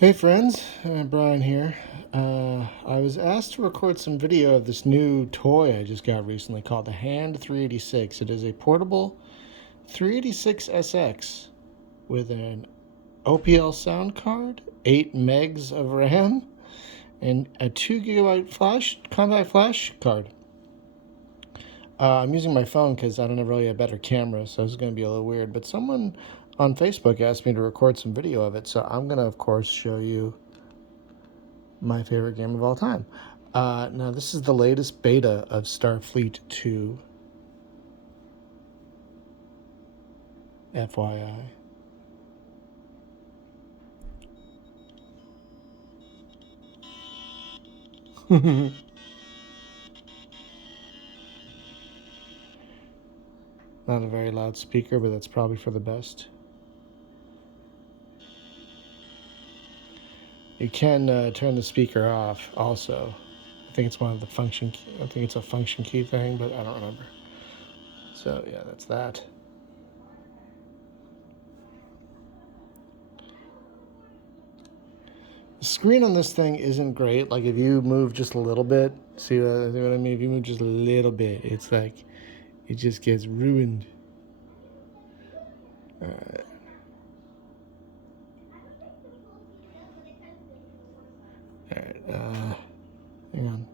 Hey friends, Brian here. I was asked to record some video of this new toy I just got recently called the Hand 386. It is a portable 386SX with an OPL sound card, 8 megs of RAM, and a 2 gigabyte compact flash card. I'm using my phone because I don't have really a better camera, so this is going to be a little weird. But someone on Facebook asked me to record some video of it, so I'm going to, of course, show you my favorite game of all time. Now, this is the latest beta of Starfleet 2, FYI. Not a very loud speaker, but that's probably for the best. You can turn the speaker off also. I think it's one of the function key. I think it's a function key thing, but I don't remember. So yeah, that's that. The screen on this thing isn't great. Like if you move just a little bit, see what I mean? If you move just a little bit, it's like it just gets ruined. Alright. Alright, hang on.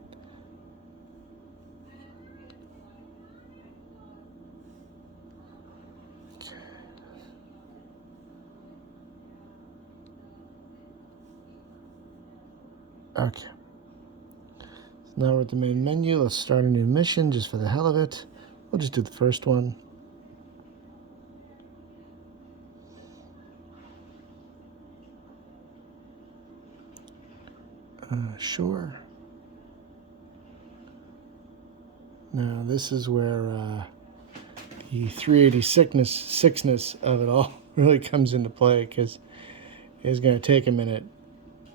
Okay. So now we're at the main menu. Let's start a new mission just for the hell of it. We'll just do the first one. Sure. Now this is where the 386ness of it all really comes into play, because it's going to take a minute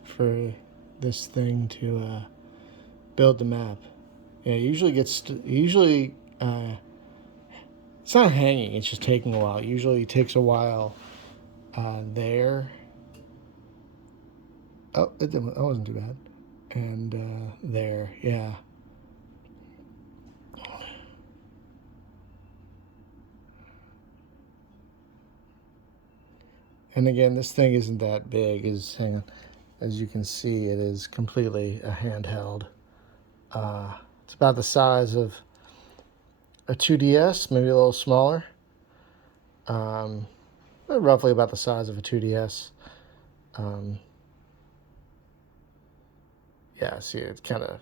for this thing to build the map. Yeah, it usually it's not hanging. It's just taking a while. It usually takes a while there. Oh, that wasn't too bad. And there, yeah. And again, this thing isn't that big. Hang on. As you can see, it is completely a handheld. It's about the size of a 2DS, maybe a little smaller. Roughly about the size of a 2DS. Yeah, see, it's kind of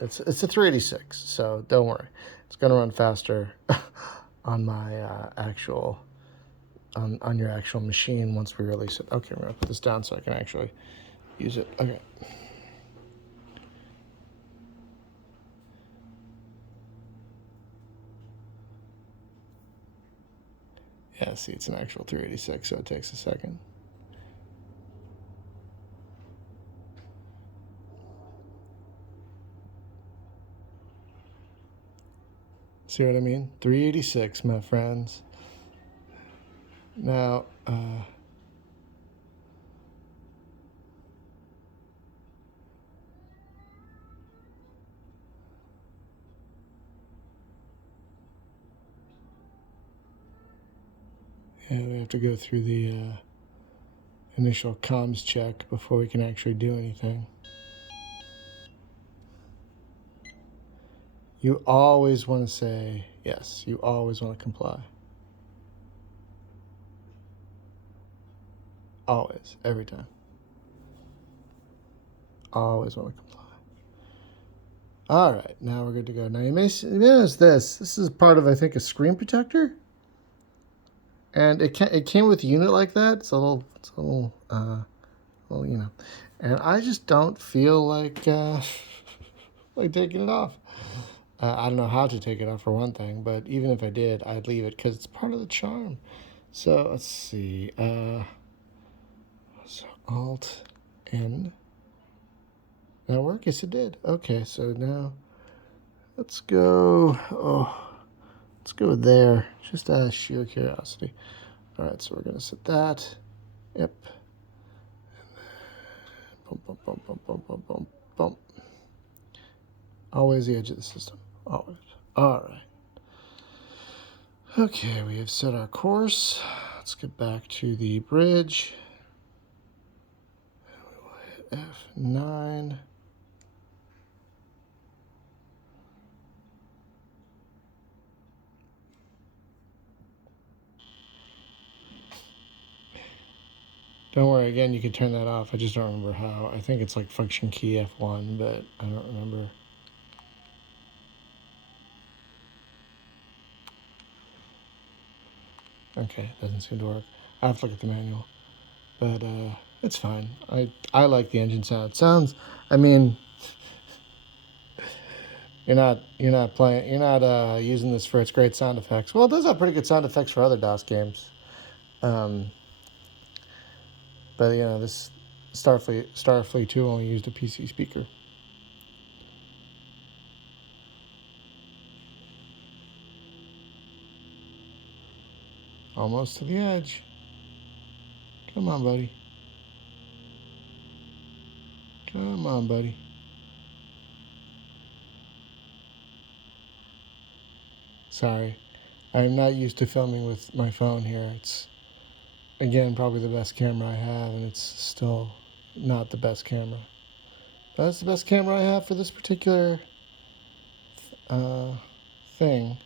it's a 386, so don't worry, it's gonna run faster on my actual on your actual machine once we release it. Okay, we're gonna put this down so I can actually use it. Okay. Yeah, see, it's an actual 386, so it takes a second. See what I mean? 386, my friends. Now, yeah, we have to go through the initial comms check before we can actually do anything. You always want to say yes. You always want to comply. Always, every time. Always want to comply. All right, now we're good to go. Now you may notice this. This is part of, I think, a screen protector, and it came with a unit like that. It's a little, well, you know. And I just don't feel like like taking it off. I don't know how to take it off for one thing, but even if I did, I'd leave it because it's part of the charm. So let's see. So Alt N. That work? Yes, it did. Okay, so now let's go. Oh, let's go there. Just out of sheer curiosity. All right, so we're gonna set that. Yep. bump, bump, bump, bump, bump, bump, bump. Always the edge of the system. Always. All right. Okay, we have set our course. Let's get back to the bridge. We will hit F9. Don't worry, again, you can turn that off. I just don't remember how. I think it's like function key F1, but I don't remember. Okay, doesn't seem to work. I have to look at the manual. But it's fine. I like the engine sound. It sounds, I mean, you're not using this for its great sound effects. Well, it does have pretty good sound effects for other DOS games. But this Starfleet 2 only used a PC speaker. Almost to the edge. Come on, buddy. Come on, buddy. Sorry. I'm not used to filming with my phone here. It's, again, probably the best camera I have, and it's still not the best camera. But that's the best camera I have for this particular thing.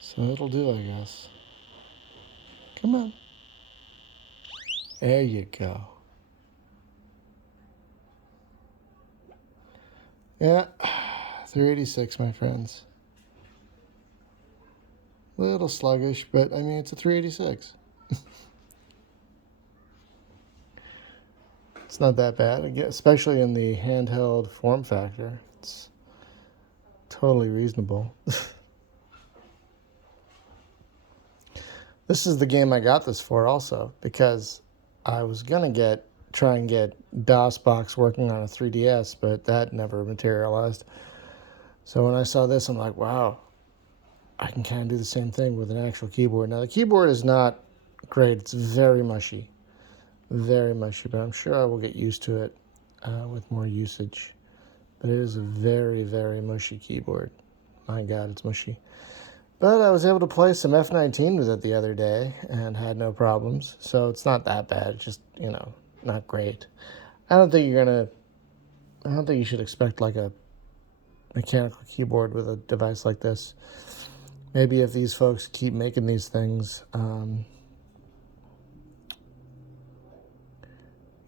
So it'll do, I guess. Come on. There you go. Yeah, 386, my friends. Little sluggish, but I mean, it's a 386. It's not that bad, especially in the handheld form factor. It's totally reasonable. This is the game I got this for also, because I was going to try and get DOSBox working on a 3DS, but that never materialized. So when I saw this, I'm like, wow, I can kind of do the same thing with an actual keyboard. Now, the keyboard is not great. It's very mushy, but I'm sure I will get used to it with more usage. But it is a very, very mushy keyboard. My God, it's mushy. But I was able to play some F19 with it the other day and had no problems. So it's not that bad. It's just, not great. I don't think you should expect like a mechanical keyboard with a device like this. Maybe if these folks keep making these things,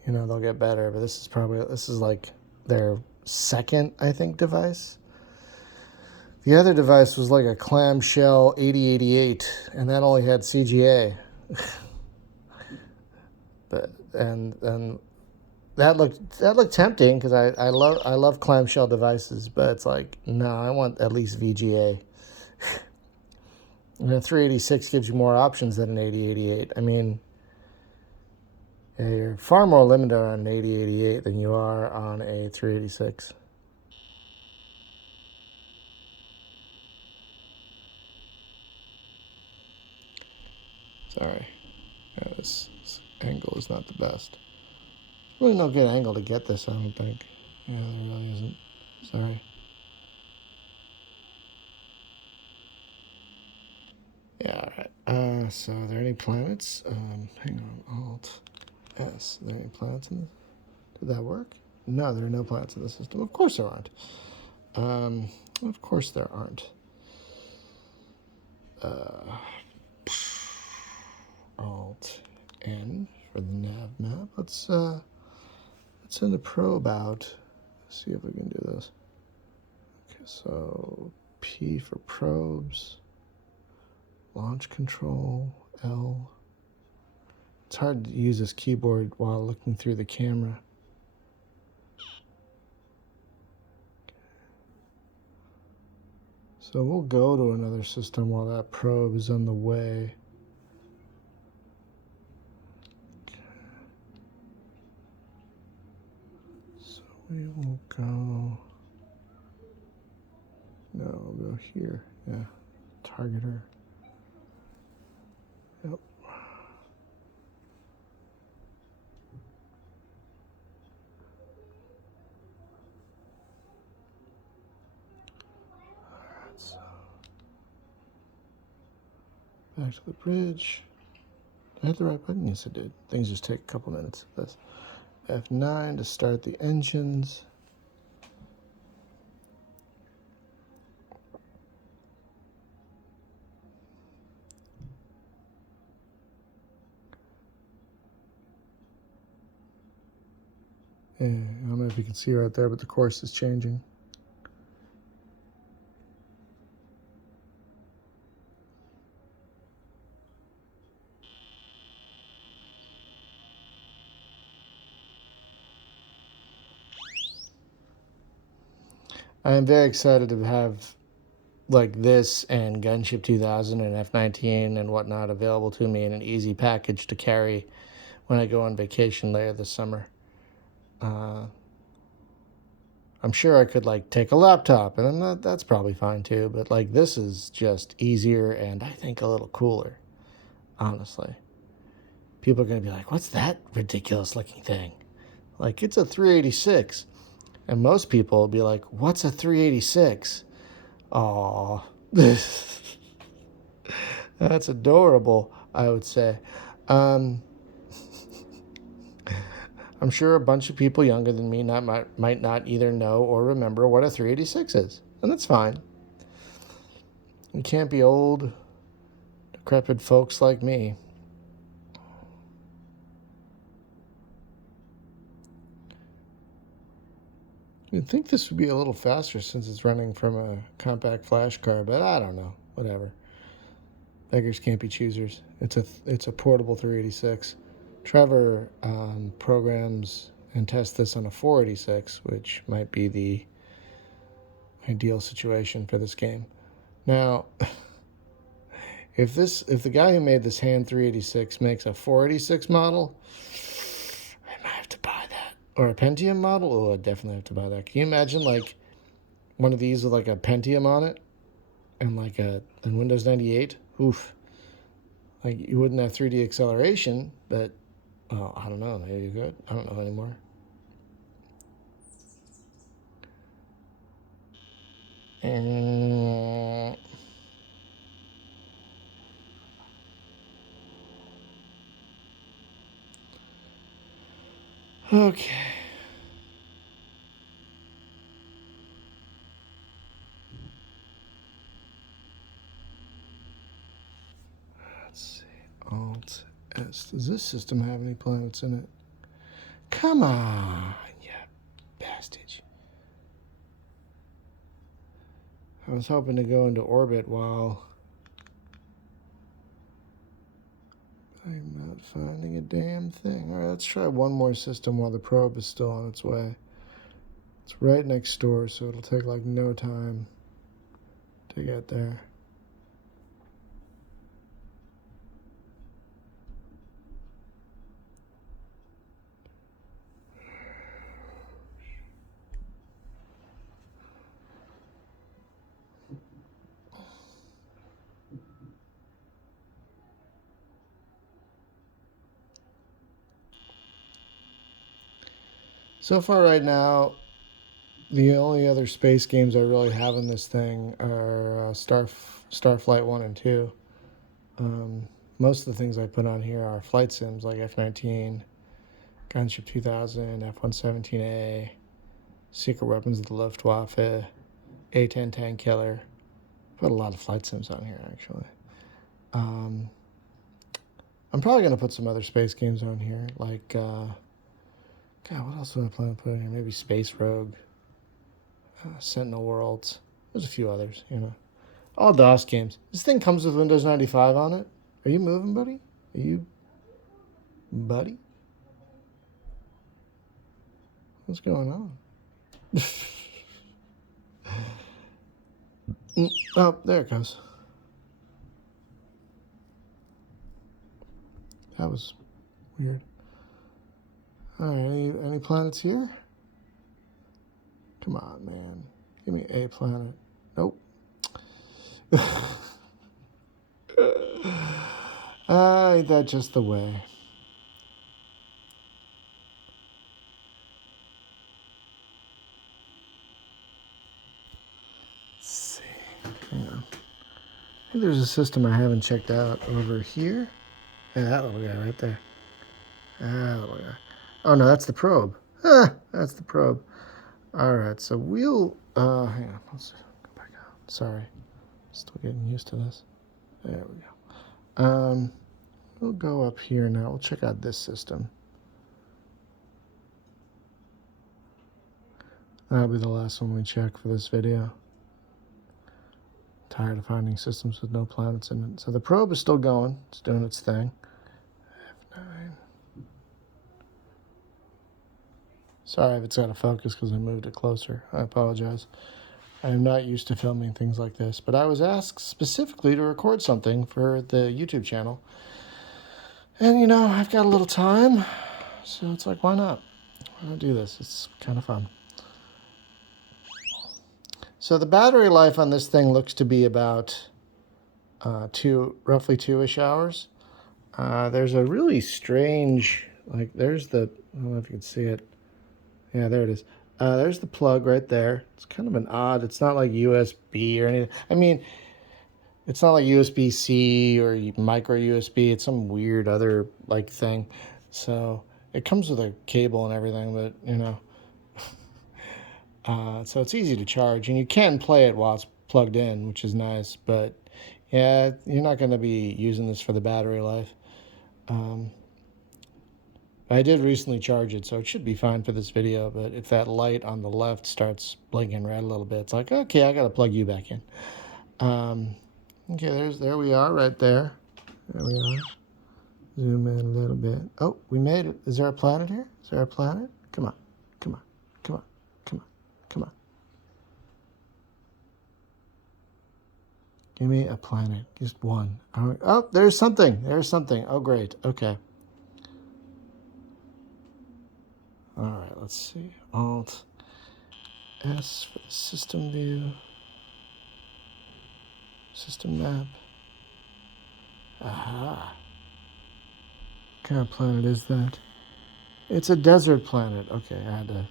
they'll get better. But this is like their second, I think, device. The other device was like a clamshell 8088, and that only had CGA. and that looked tempting because I love clamshell devices, but it's like, no, I want at least VGA. And a 386 gives you more options than an 8088. I mean, yeah, you're far more limited on an 8088 than you are on a 386. Sorry. Yeah, this angle is not the best. Really no good angle to get this, I don't think. Yeah, there really isn't. Sorry. Yeah, alright. So are there any planets? Hang on, Alt S. Are there any planets in this? Did that work? No, there are no planets in the system. Of course there aren't. Of course there aren't. Alt N for the nav map. Let's send a probe out. See if we can do this. Okay, so P for probes. Launch control, L. It's hard to use this keyboard while looking through the camera. So we'll go to another system while that probe is on the way. Okay. So we will go, no, we'll go here, yeah, targeter. Yep. back to the bridge. Did I hit the right button? Yes, I did. Things just take a couple minutes. This F9 to start the engines. Yeah, I don't know if you can see right there, but the course is changing. I am very excited to have like this and Gunship 2000 and F-19 and whatnot available to me in an easy package to carry when I go on vacation later this summer. I'm sure I could like take a laptop, and that's probably fine too. But like this is just easier and I think a little cooler, honestly. People are gonna be like, "What's that ridiculous looking thing?" Like it's a 386, and most people will be like, "What's a 386?" Aw, that's adorable. I would say. Um, I'm sure a bunch of people younger than me might not either know or remember what a 386 is, and that's fine. You can't be old, decrepit folks like me. You'd think this would be a little faster since it's running from a compact flash card, but I don't know. Whatever. Beggars can't be choosers. It's a portable 386. Trevor programs and tests this on a 486, which might be the ideal situation for this game. Now, if the guy who made this hand 386 makes a 486 model, I might have to buy that. Or a Pentium model? Oh, I definitely have to buy that. Can you imagine like one of these with like a Pentium on it and like a Windows 98? Oof. Like you wouldn't have 3D acceleration, but I don't know. Maybe you could. I don't know anymore. Okay. Let's see. Alt S. Does this system have any planets in it? Come on, you bastard. I was hoping to go into orbit while I'm not finding a damn thing. All right, let's try one more system while the probe is still on its way. It's right next door, so it'll take like no time to get there. So far right now, the only other space games I really have in this thing are Starflight 1 and 2. Most of the things I put on here are flight sims like F-19, Gunship 2000, F-117A, Secret Weapons of the Luftwaffe, A-10 Tank Killer. Put a lot of flight sims on here, actually. I'm probably going to put some other space games on here, like, God, what else do I plan to put in here? Maybe Space Rogue, Sentinel Worlds. There's a few others, you know. All DOS games. This thing comes with Windows 95 on it. Are you moving, buddy? Are you, buddy? What's going on? Oh, there it goes. That was weird. All right, any planets here? Come on, man. Give me a planet. Nope. Ain't that just the way? Let's see. Hang on. think there's a system I haven't checked out over here. Yeah, that little guy right there. That little guy. Oh no, that's the probe. Ah, that's the probe. All right, so we'll hang on. Let's go back out. Sorry, still getting used to this. There we go. We'll go up here now. We'll check out this system. That'll be the last one we check for this video. Tired of finding systems with no planets in it. So the probe is still going. It's doing its thing. F9. Sorry if it's out of focus because I moved it closer. I apologize. I am not used to filming things like this, but I was asked specifically to record something for the YouTube channel. And you know, I've got a little time, so it's like, why not? Why not do this? It's kind of fun. So the battery life on this thing looks to be about roughly 2-ish hours. There's a really strange, like there's the, I don't know if you can see it. Yeah, there it is. There's the plug right there. It's kind of an odd, it's not like USB or anything. I mean, it's not like USB-C or micro USB. It's some weird other like thing. So it comes with a cable and everything, but you know. So it's easy to charge, and you can play it while it's plugged in, which is nice. But yeah, you're not going to be using this for the battery life. I did recently charge it, so it should be fine for this video. But if that light on the left starts blinking red a little bit, it's like, okay, I got to plug you back in. Okay, there we are, right there. There we are. Zoom in a little bit. Oh, we made it. Is there a planet here? Is there a planet? Come on, come on, come on, come on, come on. Give me a planet, just one. Oh, there's something. There's something. Oh, great. Okay. All right, let's see. Alt S for the system view. System map. Aha. What kind of planet is that? It's a desert planet. Okay, I had to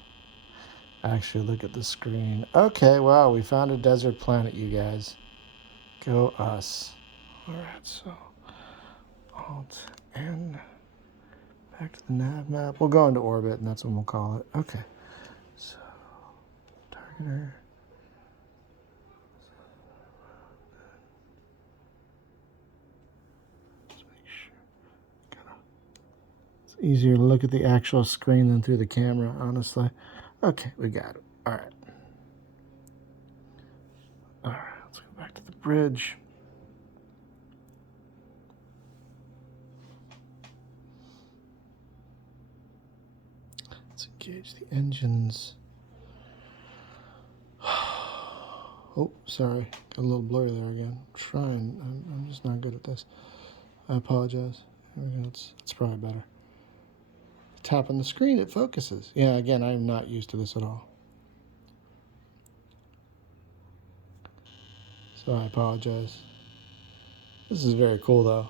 actually look at the screen. Okay, wow, we found a desert planet, you guys. Go us. All right, so Alt N. Back to the nav map. We'll go into orbit, and that's what we'll call it. Okay. So, targeter. Let's make sure. It's easier to look at the actual screen than through the camera, honestly. Okay, we got it. All right. All right, let's go back to the bridge. Let's engage the engines. Oh, sorry. Got a little blurry there again. I'm trying. I'm just not good at this. I apologize. There we go. It's probably better. Tap on the screen, it focuses. Yeah, again, I'm not used to this at all. So I apologize. This is very cool, though.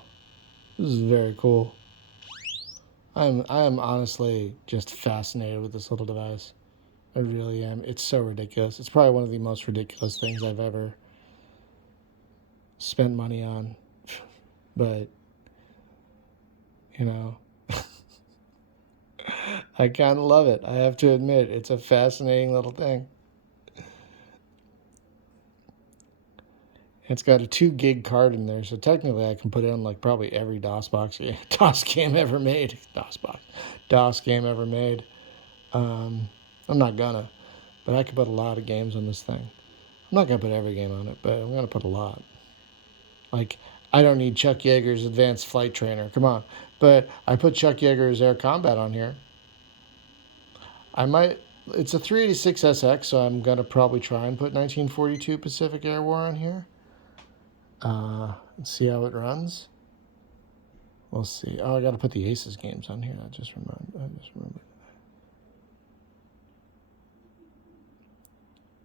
This is very cool. I am honestly just fascinated with this little device. I really am. It's so ridiculous. It's probably one of the most ridiculous things I've ever spent money on. But, you know, I kind of love it. I have to admit, it's a fascinating little thing. It's got a 2 gig card in there, so technically I can put it on like probably every DOS game ever made. DOS game ever made. I'm not gonna, but I could put a lot of games on this thing. I'm not gonna put every game on it, but I'm gonna put a lot. Like, I don't need Chuck Yeager's Advanced Flight Trainer. Come on. But I put Chuck Yeager's Air Combat on here. I might... It's a 386SX, so I'm going to probably try and put 1942 Pacific Air War on here. And see how it runs. We'll see. Oh, I got to put the Aces games on here. I just remembered.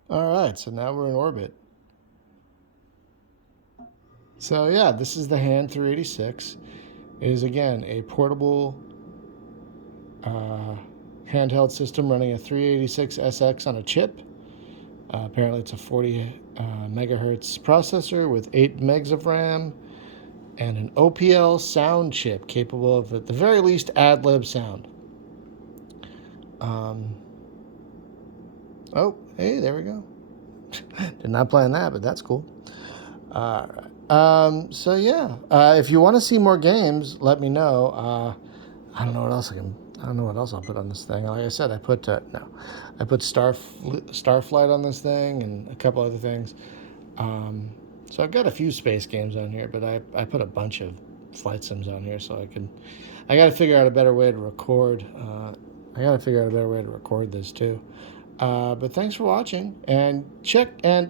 All right, so now we're in orbit. So yeah, this is the HAND 386. It is, again, a portable handheld system running a 386SX on a chip. Apparently it's a 40 megahertz processor with 8 megs of RAM and an OPL sound chip capable of, at the very least, ad-lib sound. Oh, hey, there we go. Did not plan that, but that's cool. All right. So yeah, if you want to see more games, let me know. I don't know what else I don't know what else I'll put on this thing. Like I said, I put Starflight on this thing and a couple other things. So I've got a few space games on here, but I put a bunch of flight sims on here so I got to figure out a better way to record. I got to figure out a better way to record this too. But thanks for watching, and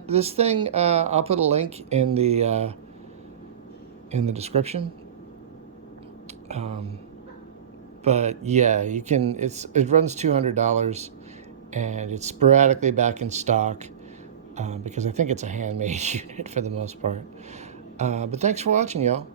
this thing. I'll put a link in the description. But yeah, you can. It runs $200, and it's sporadically back in stock because I think it's a handmade unit for the most part. But thanks for watching, y'all.